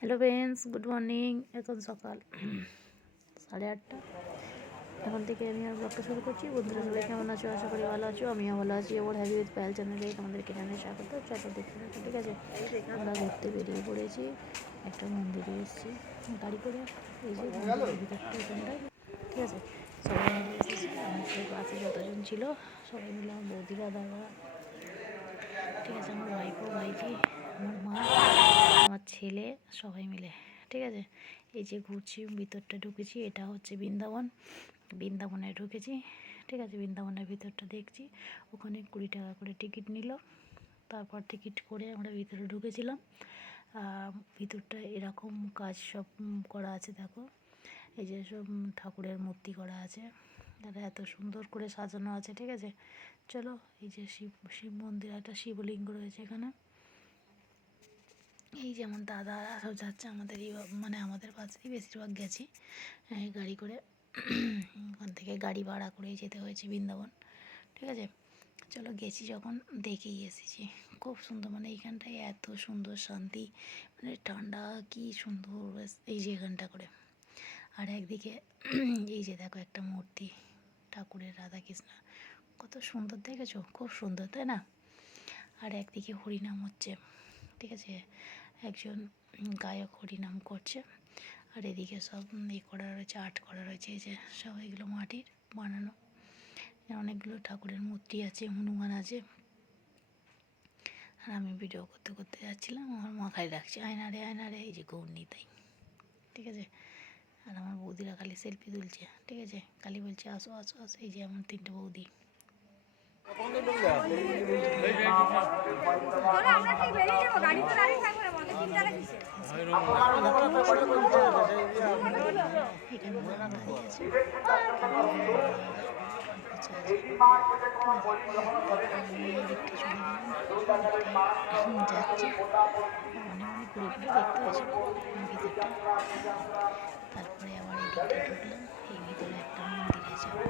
Hello friends, good morning. এখন সকাল 8:30। এখন থেকে আমি আর ব্লগটা শুরু করছি। বন্ধুরা সবাই কেমন আছো? আশা করি ভালো আছো। আমিও ভালো আছি। ওর হ্যাপি উইথ পায়েল চ্যানেলে তোমাদেরকে জানাই স্বাগত। চলো দেখতে থাকো, ঠিক আছে? আমরা ঘুরতে বেরিয়ে পড়েছি, একটা মন্দিরে এসেছি গাড়ি করে। এই যে মন্দিরের ভিতরটা এখানটায়, ঠিক আছে? সবাই মিলে এসেছি। আমাদের বাসে যতজন ছিল সবাই মিলে, আমার বৌদিরা, দাদা, ঠিক আছে, আমার ভাইপো, ভাইজি, আমার মা, আমার ছেলে, সবাই মিলে, ঠিক আছে? এই যে ঘুরছি, ভিতরটা ঢুকেছি। এটা হচ্ছে বৃন্দাবনে ঢুকেছি, ঠিক আছে? বৃন্দাবনের ভিতরটা দেখছি। ওখানে 20 টাকা করে টিকিট নিল। তারপর টিকিট করে আমরা ভিতরে ঢুকেছিলাম। ভিতরটা এরকম কাজ সব করা আছে, দেখো। এই যে সব ঠাকুরের মূর্তি করা আছে, তারা এত সুন্দর করে সাজানো আছে, ঠিক আছে? চলো, এই যে শিব মন্দির, একটা শিবলিঙ্গ রয়েছে এখানে। এই যেমন দাদা সব যাচ্ছে, আমাদের পাশেই বেশিরভাগ গেছি গাড়ি করে। ওখান থেকে গাড়ি ভাড়া করে যেতে হয়েছে বৃন্দাবন, ঠিক আছে? চলো, গেছি যখন দেখেই এসেছি। খুব সুন্দর, এইখানটায় এত সুন্দর শান্তি, ঠান্ডা, কি সুন্দর। এই যে এখানটা করে, আর একদিকে এই যে দেখো একটা মূর্তি ঠাকুরের, রাধাকৃষ্ণ, কত সুন্দর দেখেছো? খুব সুন্দর, তাই না? আর একদিকে হরিনাম হচ্ছে, ঠিক আছে? একজন গায়ক হরিনাম করছে। আর এদিকে সব করা রয়েছে, আর্ট করা রয়েছে। এই যে সব এগুলো মাটির বানানো। অনেকগুলো ঠাকুরের মূর্তি আছে, হনুমান আছে। আর আমি ভিডিও করতে করতে যাচ্ছিলাম, আমার মাথায় ডাকছে, আয়নারে আয়নারে, এই যে গৌরী তাই, ঠিক আছে? আর আমার বৌদিরা খালি সেলফি তুলছে, ঠিক আছে? খালি বলছে আসো আসো আসো। এই যে আমার 3টে বৌদি। যাচ্ছি, অনেক ঘুরে ঘুরে দেখতে হয়েছে ভিতরটা। তারপরে আবার এই দিকটা ঢুকলাম। এই ভিতরে একটা মন্দির আছে আবার।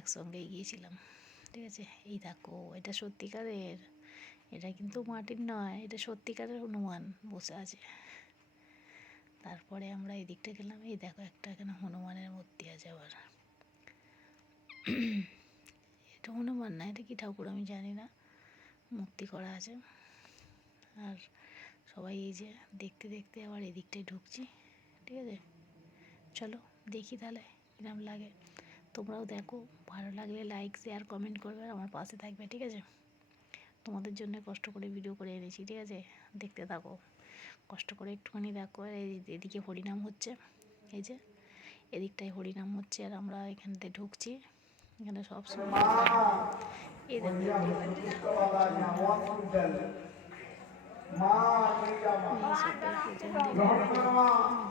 একসঙ্গে গিয়েছিলাম, ঠিক আছে? এই দেখো, এটা সত্যিকারের, এটা কিন্তু মাটির নয়, এটা সত্যিকারের হনুমান বসে আছে। তারপরে আমরা এই দিকটা গেলাম। এই দেখো, একটা এখানে হনুমানের মূর্তি আছে আবার। এটা হনুমান না, এটা কি ঠাকুর আমি জানি না, মূর্তি করা আছে। আর সবাই এই যে দেখতে দেখতে আবার এদিকটায় ঢুকছি, ঠিক আছে? চলো দেখি তাহলে কিরম লাগে। তোমরাও দেখো, ভালো লাগলে লাইক, শেয়ার, কমেন্ট করবে, আর আমার পাশে থাকবে, ঠিক আছে? তোমাদের জন্য কষ্ট করে ভিডিও করে এনেছি, ঠিক আছে? দেখতে থাকো, কষ্ট করে একটুখানি দেখো। এদিকে হরিনাম হচ্ছে, এই যে এদিকটায় হরিনাম হচ্ছে, আর আমরা এখানতে ঢুকছি। এখানে সব সময় এই দেখো,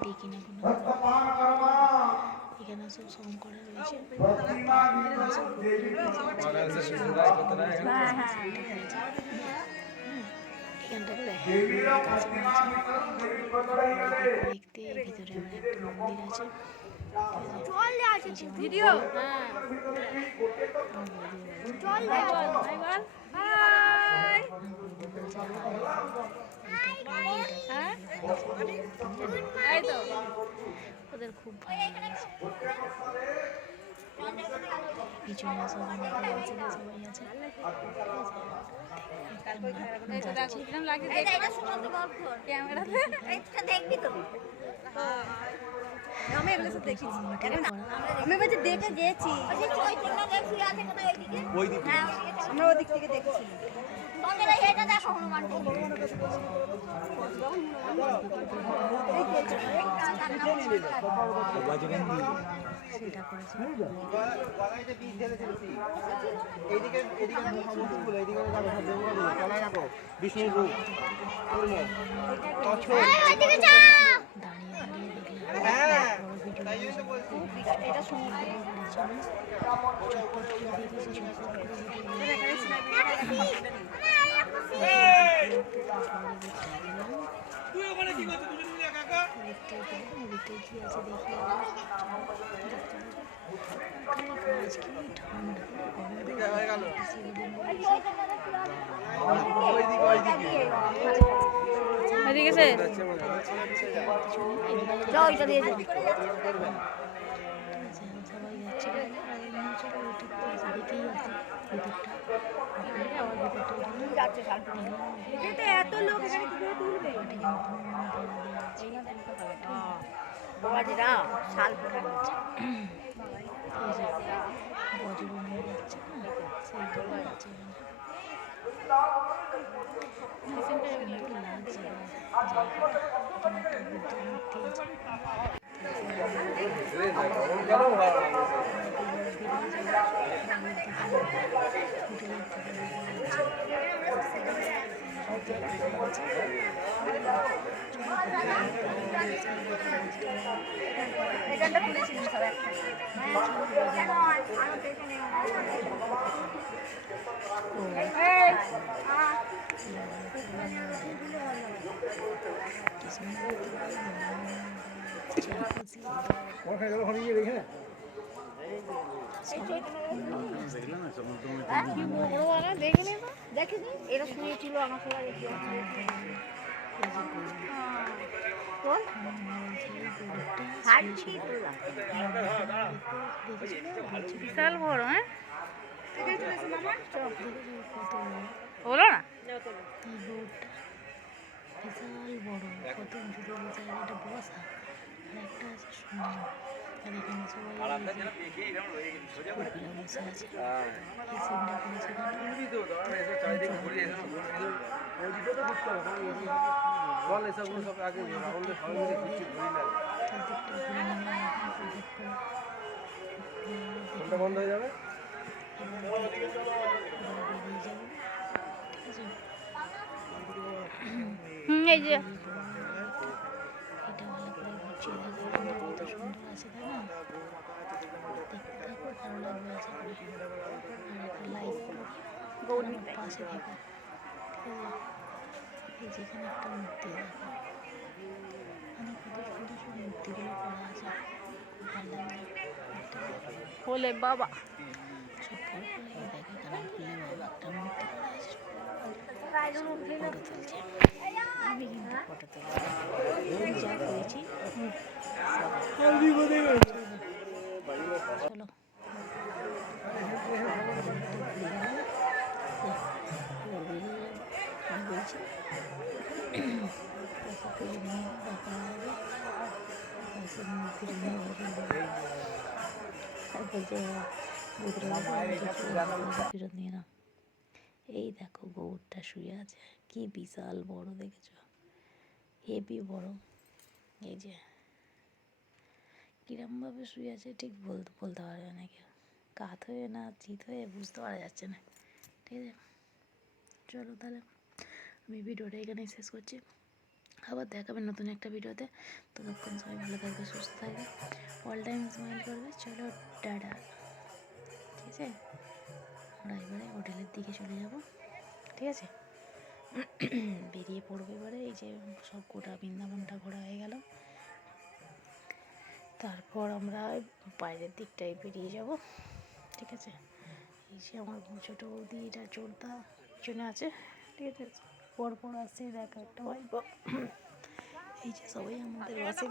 দেখি না কোনো, এখানে সব সং করা রয়েছে। এখানটা দেখতে ভিতরে আবার একটা মন্দির আছে, ভিডিও। ওদের খুব ভালো লেগেছে। পিছনে সব আমাদের বাচ্চাদের সবাই আছে, আমি বলছি দেখে গেছি আমরা ওদিক থেকে দেখছি সেটা করেছে এত লোক এখানে কি করে তুলবে বাবাজিরা শাল পরে যাচ্ছে এখানটা তুলেছিলিস সব একটা দেখিনি এরা শুনেছিল আমার সবাই বিশাল বড়, হ্যাঁ হলো না বিশাল বড়, কত উঁচুতে জায়গাটা বসা আর একটা আছে সুন্দর। আর এখানে সবাই বসে আছে, এই সিনটা করেছে বন্ধ হয়ে যাবে। এই যে এটা ভালো করে ঘুরছি, কত সুন্দর আছে তাই না? দেখতে থাকো, ভালো লাগবে আশা করি। আর একটা লাইক পাশে থাকো, ঠিক আছে? এই যেখানে একটা মূর্তি দেখো, মানে কত সুন্দর সুন্দর মূর্তিগুলো করা আছে, ভালো লাগবে। বলে বাবা সব ফল করে দেখে কারণ খুললে বাবা একটা মূর্তি করা আছে, ফটো তুলছে। আমি কিন্তু ফটো তুলছি যা করেছি। চলো আমি বলছি ফেরত নিয়ে নাও। এই দেখো গৌরটা শুয়ে আছে, কি বিশাল বড় দেখেছ, হেভি বড়। এই যে কিরমভাবে শুয়ে আছে ঠিক বলতে পারবে না কেউ, কাত হয়ে না চিত হয়ে বুঝতে পারা যাচ্ছে না, ঠিক আছে? চলো তাহলে আমি ভিডিওটা এখানেই শেষ করছি, আবার দেখাবে নতুন একটা ভিডিওতে। ততক্ষণ সবাই ভালো থাকবে, সুস্থ থাকবে, অল টাইম স্মাইল করবে। চলো টাটা, ঠিক আছে? আমরা এবারে হোটেলের দিকে চলে যাব, ঠিক আছে? বেরিয়ে পড়বে এবারে। এই যে সব গোটা বৃন্দাবনটা ঘোরা হয়ে গেল, তারপর আমরা বাইরের দিকটায় বেরিয়ে যাব, ঠিক আছে? এই যে আমার ছোটো বৌদি, এটা চোরদা পিছনে আছে, ঠিক আছে? পরপর আসছে, দেখা একটা ভাইব। এই যে সবাই আমাদের বাসে